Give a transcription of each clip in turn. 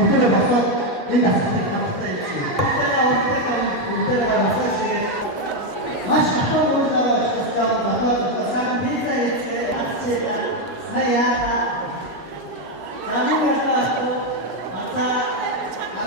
бүгдээ босоод энэ асуултыг хамтдаа хийчихье. Бүгдээ босоод маш хатуу үйлдэл ажиллаж сайн виза хийх асуулт сая амингаа ата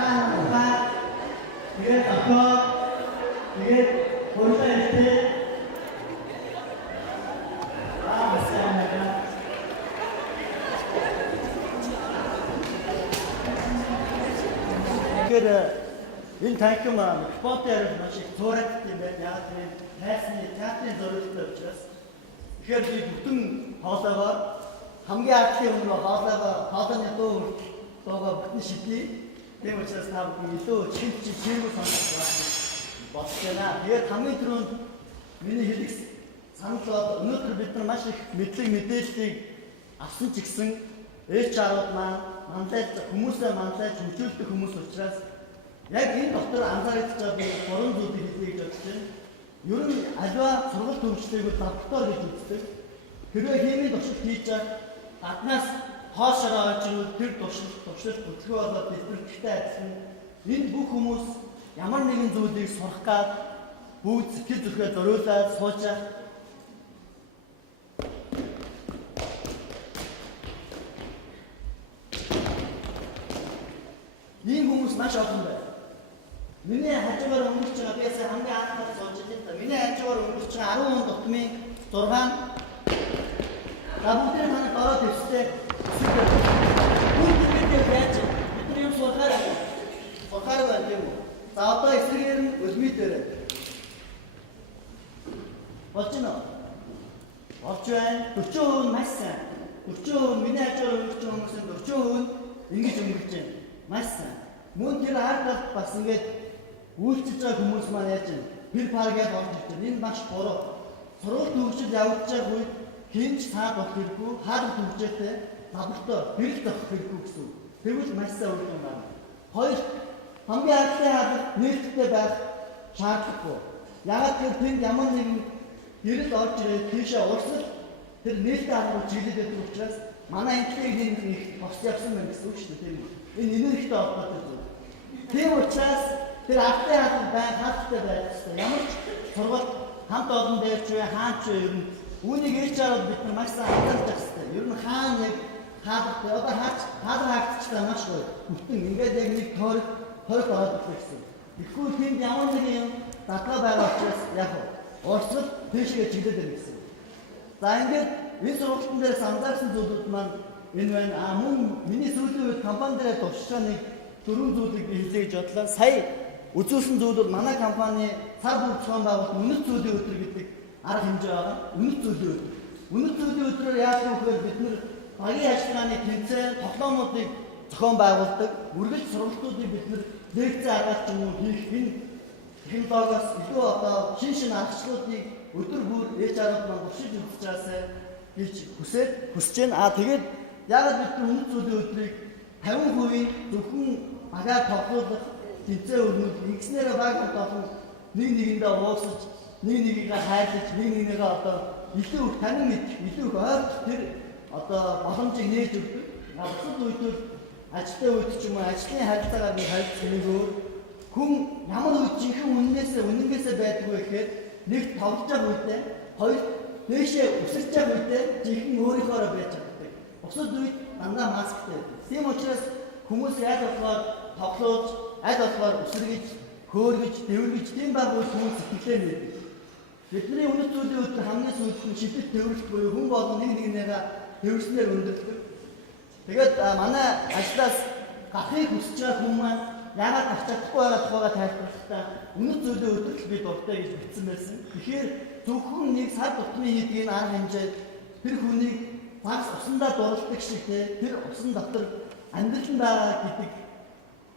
араа тэгээд одоо тэгээд хөрөлтэй энэ танхим спортоор маш их зурагт юм байна. Яг тийм хайсны театрын зурагтай учраас тэгэхээр би бүтэн хоолойгоор хамгийн анхны өмнө хоолойны дуугаа бүтэн шидний. Тийм учраас та бүхэн илүү чимээгүй сонсох болж байна. Тэгээд хамгийн түрүүнд миний хэлэх санал бол өнөөдөр бид нар маш их мэдлэг мэдээллийг авсан ч гэсэн HR-ууд маань манлайлж хүмүүсээ манлайлж хөгжүүлдэг хүмүүс учраас яг энэ доктор анзаарч байгаа би 3 зүйлийг хэлье гэж бодож байна. Ер нь аливаа сургалт төвчлэгийг лаборатори гэж үздэг. Хэрвээ химийн туршилт хийж гаднаас хоошоо орж ирвэл тэр туршилт бүтлгүй болоод дэлбэрэлттэй адилхан энэ бүх хүмүүс ямар нэгэн зүйлийг сурах гад бүгд сэтгэл зүрхээ зориулаад сууж ийм хүмүүс маш олон байна. Миний хажуугаар өнгөрч байгаа би ясаа хамгийн анхаарал сууж байгаа. Миний хажуугаар өнгөрч байгаа 10 он дутмын 6 лабораторийн ханаа дороо дэвстэй бүгд байж бидний юм сурахаар байна юм уу? За одоо эсрэгээр нь өлмий дээр болж байна. Болж байна. 40% маш сайн. 40% миний хажуугаар өнгөрч байгаа хүмүүсийн 40% ингэж өнгөрч байна. Маш сайн. Мөн тэр ард бас ингэж үйлчилж байгаа хүмүүс маань яаж вэ? Тэр паргээд орж ирж байна. Энэ маш буруу. Сургууль төгсөл явж байгаа үед хинч цаад болох хэрэггүй, хаалт төгсөжтэй лаборатори хэрэг зохих хэрэггүй гэсэн. Тэгвэл маш сайн үйл юм байна. Хоёр хамгийн анхны хаалт нээлттэй байх шаардлагагүй. Яагаад гэвэл тэнд ямар нэгэн гэрэл орж ирээд тийшээ урсгал тэр нээлттэй хаалт чиглэлд байдаг учраас манай энэтэй нэг их бос явсан байна гэсэн үг шүү дээ. Энэ энергитэй холбоотой зүйл. Тийм учраас тэр автын хаалт байх хаалттай байх хэрэгтэй. Ямар ч сургалт хамт олон дээр ч вэ хаан ч вэ ер нь үүнийг ээж аваад бид нар маш сайн анзаарч байх хэрэгтэй. Ер нь хаан яг хаалт одоо хаагдчихлаа маш гоё. Бүтэн ингээд яг нэг тойрог ороод ирлээ гэсэн. Тэгэхгүй тэнд ямар нэгэн юм датаа байгаа учраас яг урсгал тийшээ чиглээд байна гэсэн. За ингээд энэ сургалтын дээрээс анзаарсан зүйлүүд маань энэ байна. Мөн миний сүүлийн үед компани дээр туршиж нэг 4 зүйлийг би хэлье гэж бодлоо. Сая үзүүлсэн зүйл бол манай компани цар бүр зохион байгуулалт үнэт зүйлийн өдөр гэдэг арга хэмжээ байгаа. Үнэт зүйлийн өдөр. Үнэт зүйлийн өдрөөр яаж гэвэл бид нар багийн ажиллагааны тэмцээн тоглоомуудыг зохион байгуулдаг. Үргэлж сургалтуудыг бид нар лекц аргаар ч юм уу хийх энэ технологиос илүү одоо шин аргачлалуудыг өдөр бүр HR-ууд маань туршиж үзчихаасай гэж хүсэж байна. Тэгээд яагаад бид нар үнэт зүйлийн өдрийг 50% зөвхөн багаар тоглуулах тэмцээн өрнөд ингэснээрээ баг олон нэгэндээ уусаж нэгийг хайрлаж нэгээ одоо илүү их танин мэдэх илүү их ойлгох тэр одоо боломжийг нээж өгдөг. Бусад үед ажилтны үед ч юм уу ажлын харилцаагаар нэг харилцах нэг өөр хүн ямар үед жинхэнэ үнэнгээсээ байдаггүй гэхээр нэг тоглож байгаа үедээ хоёр дээшээ өсөж байгаа үедээ жинхэнэ өөрийнхоороо байж чаддаг. Бусад үед дандаа масктай байдаг. Тийм учраас хүмүүс яаж болохоор тоглож аль болохоор өсөргөж хөөргөж дэвэргэж тийм байгуул хүмүүс сэтгэлээ нээдэг. Бидний үнэт зүйлийн өдөр хамгийн сүүлд нь шидэт дэврэлт буюу хүн болон нэгнийгээ дэвэрснээр өндөрдөг. Тэгээд манай ажлаас гарахыг хүсэж байгаа хүмүүс маань яагаад гарч чадахгүй байгаа тухайгаа тайлбарлахдаа үнэт зүйлийн өдөрт би дуртай гэж бичсэн байсан. Тэгэхээр зөвхөн нэг сар тутмын хийдгийг арга хэмжээ тэр хүнийг багс усандаа дурладаг шиг тэр усан дотор амьдрал нь байгаа гэдэг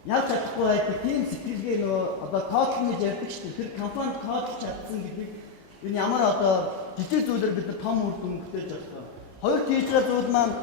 яаж чадахгүй байдаг тийм сэтгэлгээ нөгөө одоо коодлын гэж ярьдаг шүү дээ. Тэр компанид коодлж чадсан гэдэг энэ ямар одоо жижиг зүйлээр бид нар том үр дүн бүтээж байгаа. Хоёр тийжрээ зүйл маань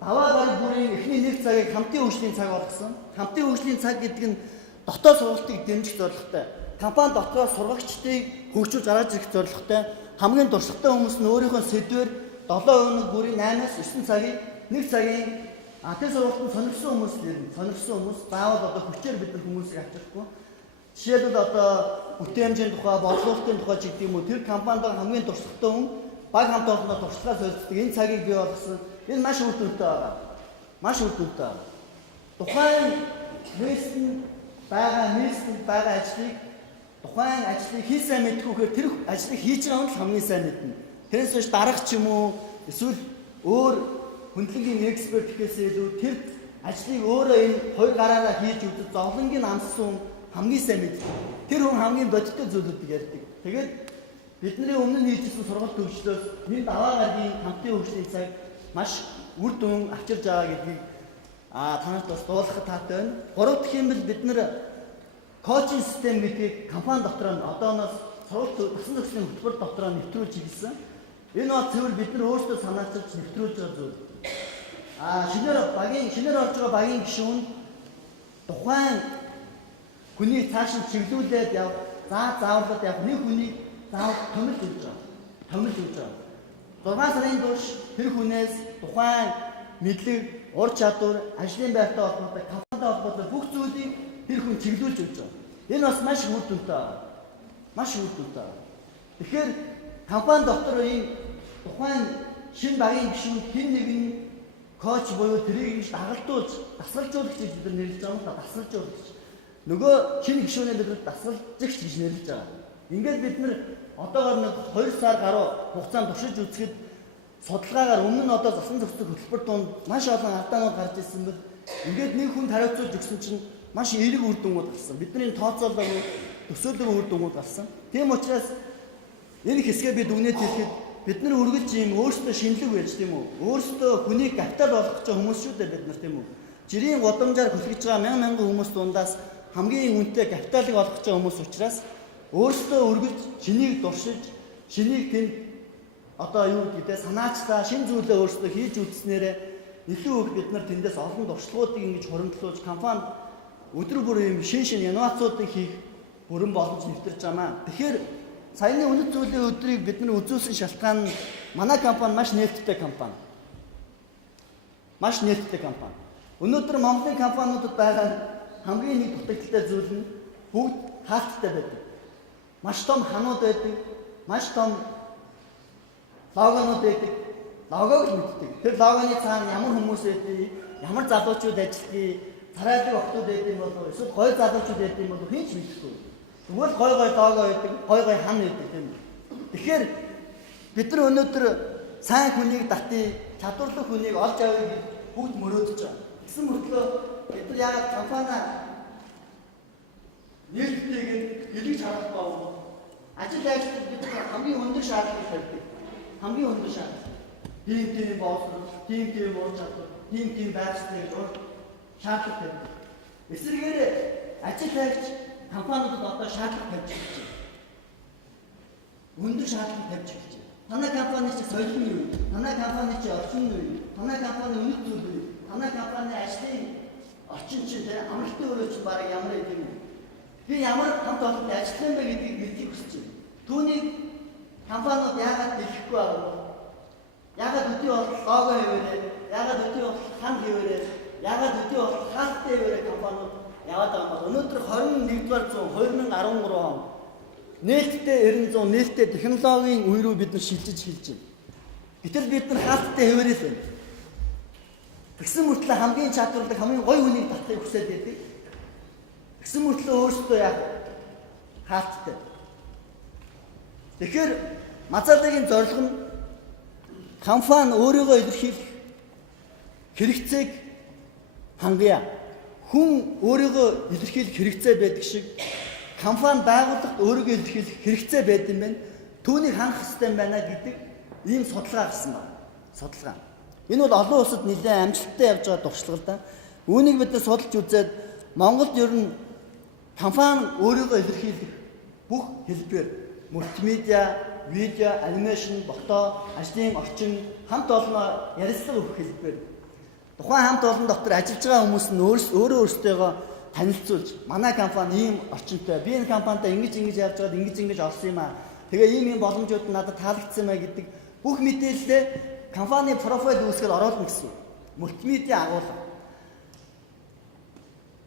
даваа гараг бүрийн эхний нэг цагийг хамтын хөгжлийн цаг болгосон. Хамтын хөгжлийн цаг гэдэг нь дотоод сургалтыг дэмжих зорилготой. Компани дотоод сургагчдыг хөгжүүлж гаргаж ирэх зорилготой. Хамгийн дурсгалтай хүмүүс нь өөрийнхөө сэдвээр 7 өнөг бүрийн 8-9 цагийг нэг цагийн Тэр сургуультанд сонирхсан хүмүүс ирнэ. Сонирхсан хүмүүс заавал одоо хүчээр бид нар хүмүүсийг авчихгүй. Жишээлбэл одоо бүтээмжийн тухай, бодлуулалтын тухай ч гэдэг юм уу, тэр компанид хамгийн туршлагатай хүн баг хамт олондоо туршлагаа солилцдог. Энэ цагийг бий болгосон. Энэ маш үр дүнтэй байгаа. Маш үр дүнтэй байгаа. Тухайн нийслэнд байгаа ажлыг тухайн ажлыг хий сайн мэдхгүйгээр тэр ажлыг хийж байгаа хүн л хамгийн сайн мэднэ. Тэрээс биш дарга ч юм уу эсвэл өөр хөндлөнгийн эксперт гэхээсээ илүү тэр ажлыг өөрөө энэ хоёр гараараа хийж үзэж зовлонгийн амссан хамгийн сайн мэднэ. Тэр хүн хамгийн бодиттой зүйлүүдийг ярьдаг. Тэгээд бидний өмнө нь хийжсэн сургалт төвчлөөс энэ даваа гарагийн хамтын хөгжлийн цаг маш үр дүн авчирж байгаа гэдгийг танарт бас дуулахад таатай байна. Гурав дахь юм бол бид нар коучинг систем гэдгийг компани дотор нь одооноос сургалт насан туршийн хөтөлбөр дотор нь нэвтрүүлж ирсэн. Энэ бол зөвхөн бид нар өөрсдөө санаачилж нэвтрүүлж байгаа зүйл. Шинээр орж байгаа багийн гишүүн тухайн хүнийг цааш нь чиглүүлээд зааварлаад нэг хүнийг заавал томилж өгч байгаа. 6 сарын турш тэр хүнээс тухайн мэдлэг, ур чадвар, ажлын байртай холбоотой, компанитай холбоотой бүх зүйлийг тэр хүн чиглүүлж өгч байгаа. Энэ бас маш үр дүнтэй байна. Маш үр дүнтэй байна. Тэгэхээр компани дотор ийм тухайн шинэ багийн гишүүн хэн нэгэн коуч буюу тэрийг ингэж дагалдуулж, дасгалжуулагч гэж бид нэрлэж байгаа юм да, дасгалжуулагч. Нөгөө шинэ гишүүнээ бид дасгалжигч гэж нэрлэж байгаа. Ингээд бид нар одоогоор нэг 2 сар гаруй хугацаанд туршиж үзэхэд судалгаагаар өмнө нь одоо засан зохицох хөтөлбөр донд маш олон алдаанууд гарч ирсэн бол ингээд нэг хүнд хариуцуулж өгсөн чинь маш эерэг үр дүнгууд гарсан. Бидний тооцоолоогүй төсөөлөг үр дүнгууд гарсан. Тийм учраас энэ хэсгээ бид үгнээд хэлэхэд бид нар үргэлж юм өөрсдөө шинэлэг байж тийм үү? Өөрсдөө хүнийг капитал болгох гэж хүмүүс шүү дээ бид нар тийм үү? Жирийн годамжаар хүлгэж байгаа мянган хүмүүс дундаас хамгийн үнэтэй капиталыг олгох гэж байгаа хүмүүс учраас өөрсдөө үргэлж шинийг дуршиж, шинийг тэнд одоо юу гэдэг санаачлаа, шин зүйлээ өөрсдөө хийж үзснээрээ илүү их бид нар тэндээс олон дуршлагуудыг ингэж хуримтлуулж компанид өдөр бүр юм шин инновацуудыг хийх бүрэн боломж нэвтэрч байгаамаа. Тэгэхээр саяны үнэт зүйлийн өдрийг бид нар үзүүлсэн шалтгаан нь манай компани маш нээлттэй компани. Маш нээлттэй компани. Өнөөдөр Монголын компаниудад байгаа хамгийн нэг дутагдaltaй зүйл нь бүгд хаалттай байдаг. Маш том ханууд байдаг, маш том логонууд байдаг. Логог л мэддэг. Тэр логоны цаана ямар хүмүүс байдаг, ямар залуучууд ажилладаг, царайлаг охтууд байдаг болов уу? Эсвэл гой залуучууд байдаг болов уу? Хин ч мэдэхгүй. Тэгвэл гой лого байдаг, гой хан байдаг тийм. Тэгэхээр бид нар өнөөдөр сайн хүнийг татъя, чадварлаг хүнийг олж авъя гэж бүгд мөрөөдөж байгаа. Гэсэн мөртлөө бид нар яагаад компани нээлттэйгээр хэлж харах болов? Ажил ажиллаж бид хамгийн өндөр шаардлага тавьдаг. Хамгийн өндөр шаардлага. Тийм боловсрол, тийм ур чадвар, тийм байршлыг шаардлага тавьдаг. Эсвэргээр ажил хайгч компаниудад одоо шаардлага тавьж байгаа. Өндөр шаардлага тавьж байгаа. Танай компани чи соёлын юу? Танай компани чи орчин юу? Танай компани үнэт зүйл юу? Танай компани ажлын орчин чинь тэр амралтын өрөө чинь баг ямар юм бэ? Би ямар хамт олоннд ажилласан бэ гэдгийг мэдхийг хүсэж байна. Түүнийг компаниуд яагаад дэлгэхгүй байгаа вэ? Яагаад өдөө бол лого хэвээрээ, яагаад өдөө бол хан хэвээрээ, яагаад өдөө бол хаалттай хэвээрээ компаниуд яваад байгаа юм бол өнөөдөр 21-р зуун 2013 он нээлттэй 900 нээлттэй технологийн үе рүү бид нар шилжиж хэлж байна. Гэтэл бид нар хаалттай хэвээрээ л байна. Тэгсэн мөртлөө хамгийн чадварлаг, хамгийн гоё хүнийг татахыг хүсээд байдаг. Тэгсэн мөртлөө өөрсдөө яг хаалттай. Тэгэхээр Мазалагийн зорилго нь компани өөрийгөө илэрхийлэх хэрэгцээг хангая. Хүн өөрийгөө илэрхийлэх хэрэгцээ байдаг шиг компани байгууллагт өөрийгөө илэрхийлэх хэрэгцээ байд юм байна. Түүнийг хангах хэрэгтэй байна гэдэг ийм судалгаа гарсан байна. Судалгаа. Энэ бол олон улсад нэлээд амжилттай явж байгаа туршлага л да. Үүнийг бид нар судалж үзээд Монголд ер нь компани өөрийгөө илэрхийлэх бүх хэлбэр мультимедиа, видео, анимашн, фото, ажлын орчин, хамт олоноо ярилцлага өгөх хэлбэр. Тухайн хамт олон дотор ажиллаж байгаа хүмүүс нь өөрөө өөрсдөө танилцуулж, манай компани ийм орчинтой, би энэ компанитай ингэж явж байгаад ингэж орсон юм аа. Тэгээ ийм боломжууд надад таалагдсан маа гэдэг бүх мэдээлэлээ компани профайл үүсгэл оруулна гэсэн. мультимедиа агуулга.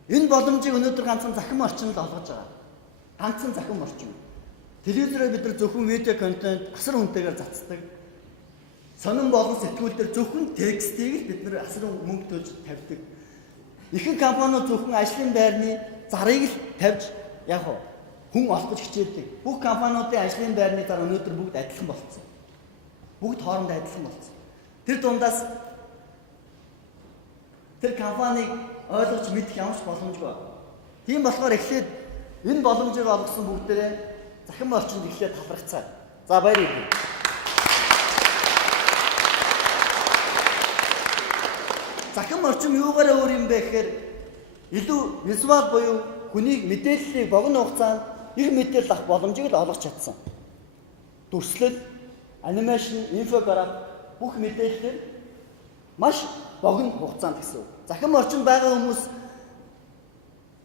Энэ боломжийг өнөөдөр ганцхан захин орчинд олгож байгаа. Ганцхан захин орчин. Телевизээр бид нар зөвхөн видео контент асар үнэтэйгээр цацдаг. Сонин болон сэтгүүлдэр зөвхөн текстийг бид нар асар мөнгө төлж тавьдаг. Ихэнх компаниуд зөвхөн ажлын байрны зарыг л тавьж яг хүн олох гэж хичээдэг. Бүх компаниудын ажлын байрны зар өнөөдөр бүгд адилхан болсон. Бүгд хоорондоо адилхан болсон. Тэр дундаас тэр компанийг ойлгож мэдэх ямар ч боломжгүй. Тийм болохоор эхлээд энэ боломжийг олгосон бүгдээрээ захин орчинд эхлээд талархцаа. За баярлалаа. Захин орчин юугаараа өөр юм бэ гэхээр илүү визуал буюу хүнийг мэдээллийг богино хугацаанд их мэдээлэл авах боломжийг л олгож чадсан. Дүрслэл, анимашн, инфограф бүх мэдээлэл маш богино хугацаанд гэсэн үг. Захин орчинд байгаа хүмүүс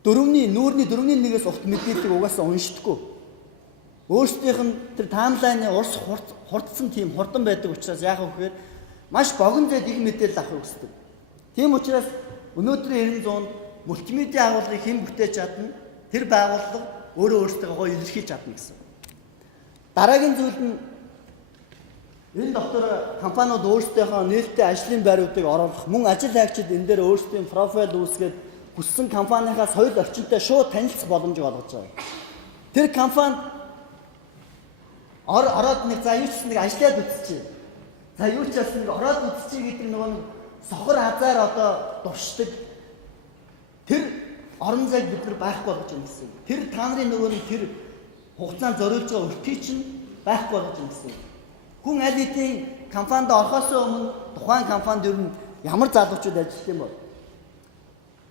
нүүрний 4-1-ээс урт мэдээллийг угаасаа уншдаггүй. Өөрсдийнх нь тэр таймлайны урс хурдсан тийм хурдан байдаг учраас яах вэ гэхээр маш богино зэд их мэдээлэл авахыг хүсдэг. Тийм учраас өнөөдрийн 90-100-д мультимедиа агуулгыг хэн бүтээж чадна? Тэр байгууллага өөрөөсөө гоё илэрхийлж чадна гэсэн. Дараагийн зүйл нь энэ дотор компаниуд өөрсдийнхөө нээлттэй ажлын байруудыг оруулах, мөн ажил хайгчид энэ дээр өөрсдийн профайл үүсгээд хүссэн компанийнхаа соёл орчинтой шууд танилцах боломжийг олгож байгаа. Тэр компани ороод нэг за юу ч нэг ажиллаад үзчихье. За юу ч бас нэг ороод үзчихье гэдэг нэг сохор хазаар одоо дуршдаг. Тэр орон зайг бид нар байхгүй болгож юм гэсэн. Тэр та нарын нөгөө нэг тэр хугацаанд зориулж байгаа өртгий чинь байхгүй болгож юм гэсэн. Хүн аль хэдийн компанид орохоос өмнө тухайн компанид ер нь ямар залуучууд ажиллах юм бол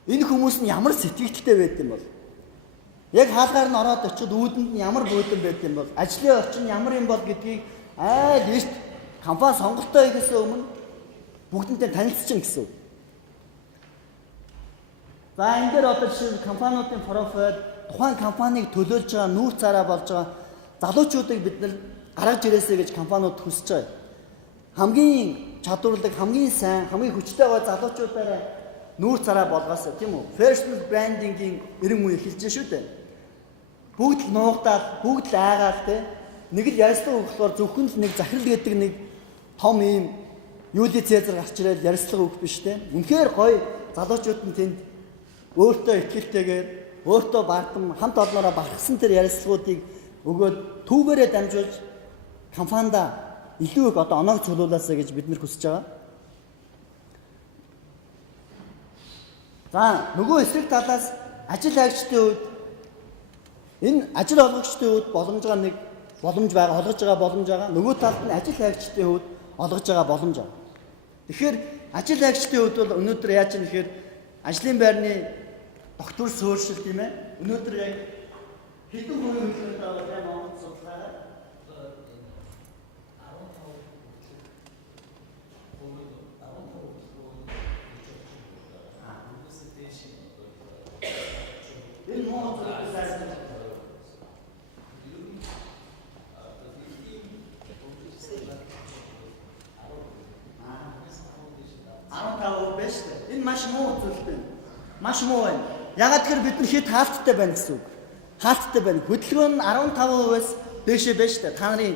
энэ хүмүүс нь ямар сэтгэгдтэй байд юм бол яг хаалгаар нь ороод очиод үүдэнд нь ямар буудан байд юм бол ажлын орчин ямар юм бол гэдгийг айл эрт компани сонголтоо хийхээс өмнө бүгдэнтэй танилцчихна гэсэн. За энэ дээр одоо жишээ компаниудын профайл тухайн компанийг төлөөлж байгаа нүүр цараа болж байгаа залуучуудыг бид нар гаргаж ирээсэй гэж компаниуд хүсэж байгаа. Хамгийн чадварлаг, хамгийн сайн, хамгийн хүчтэй байгаа залуучуудаараа нүүр цараа болгоосоо тийм үү? Personal branding-ийн эрен үе эхэлж шүү дээ. Бүгд л нуугдаад, бүгд л айгаад те. Нэг л ярьслага өгөхлөөр зөвхөн л нэг захирал гэдэг нэг том ийм Юли Цезар гарч ирээд ярьслага өгөх биш те. Үнэхээр гоё залуучууд нь тэнд өөртөө ихтэйгээр, өөртөө бардам хамт олноороо багтсан тэр ярьслагуудыг өгөөд түүгээрээ дамжуулж компанида илүү их одоо оног цуглуулаасаа гэж бид нар хүсэж байгаа. За нөгөө эсрэг талаас ажил хайгчдын үед энэ ажил олгогчдын үед боломж байгаа олгож байгаа боломж байгаа. Нөгөө талд нь ажил хайгчдын үед олгож байгаа боломж байгаа. Тэгэхээр ажил хайгчдын үед бол өнөөдөр яаж юм гэхээр ажлын байрны доктор суурьшил тийм ээ. Өнөөдөр яг хэдэн хувийн хөлөнд байгаа юм аа судалгаараа 15% биш үү? Энэ маш муу зүйл байна. Маш муу байна. Ягаад гэхээр бид нар хэд хаалттай байна гэсэн үг. Хаалттай байна. Хөдөлгөөн нь 15%-аас дээшээ байна шүү дээ. Та нарын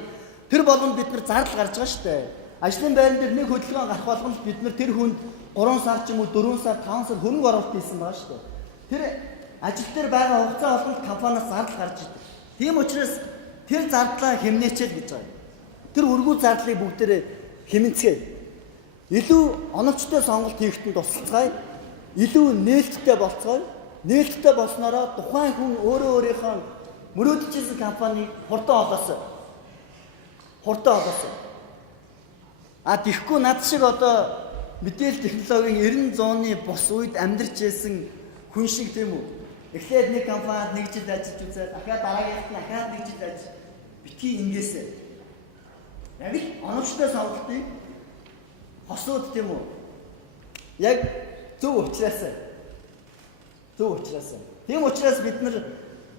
тэр болгонд бид нар зардал гарч байгаа шүү дээ. Ажлын байран дээр нэг хөдөлгөөн гарах болгонд бид нар тэр хүнд 3 сар ч юм уу 4 сар 5 сар хөрөнгө оруулалт хийсэн байгаа шүү дээ. Тэр ажил дээр байгаа хугацаа болгонд компаниас зардал гарч идэв. Тийм учраас тэр зардлаа хэмнээч л гэж байгаа. Тэр өргүү зардлыг бүгдээрээ хэмнэцгээе. Илүү оновчтой сонголт хийхэд тусалцгаая. Илүү нээлттэй болцгоё. Нээлттэй болсноороо тухайн хүн өөрийнхөө мөрөөдчихсэн компаниг хурдан олоосоо. А тэгэхгүй над шиг одоо мэдээлэл технологийн 90-100-ны бус үед амьдарч байсан хүн шиг тийм үү? Эхлээд нэг компанид нэг жил ажиллаж үзээд дахиад дараагийнх нь дахиад нэг жил ажиллаж битгий ингээсээ. Яг л оновчтой сонголтыг хосууд тийм үү? Яг зөв учраас. Тийм учраас бид нар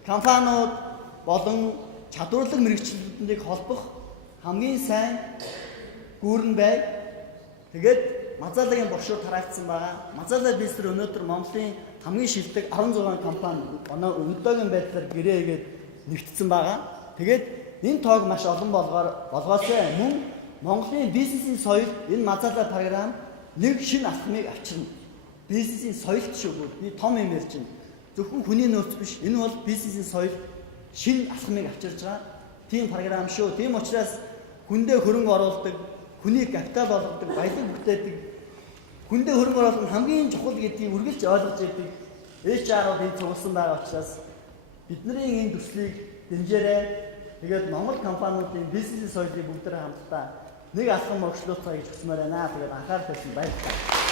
компаниуд болон чадварлаг мэргэжлүүдийг холбох хамгийн сайн гүүрэн бай. Тэгээд Мазалагийн боршуу тараагдсан байгаа. Мазалаа бизнесээр өнөөдөр Монголын хамгийн шилдэг 16 компани өнөөдрийн байдлаар гэрээгээд нэгтсэн байгаа. Тэгээд энэ тоог маш олон болгоосоо мөн Монголын бизнесийн соёл энэ Мазалаа програм нэг шинэ алхмыг авчирна. Бизнесийн соёлт шүү. Би том юм ярьж байна. Зөвхөн хүний нөөц биш. Энэ бол бизнесийн соёл шинэ алхмыг авчирж байгаа. Тийм програм шүү. Тийм учраас хүндээ хөрөнгө оруулдаг, хүний капитал болгодог, баялаг бүтээдэг, хүндээ хөрөнгө оруулах нь хамгийн чухал гэдгийг үргэлж ойлгож байдаг. HR-ууд энэ цугласан байгаа учраас бидний энэ төслийг дэмжээрэй. Тэгээд Монгол компаниудын бизнесийн соёлыг бүгдээ хамтдаа нэг алхам өргөжлүүлэх гэж хүсмээр байна. Тэгээд анхаарал тавьсан баярлалаа.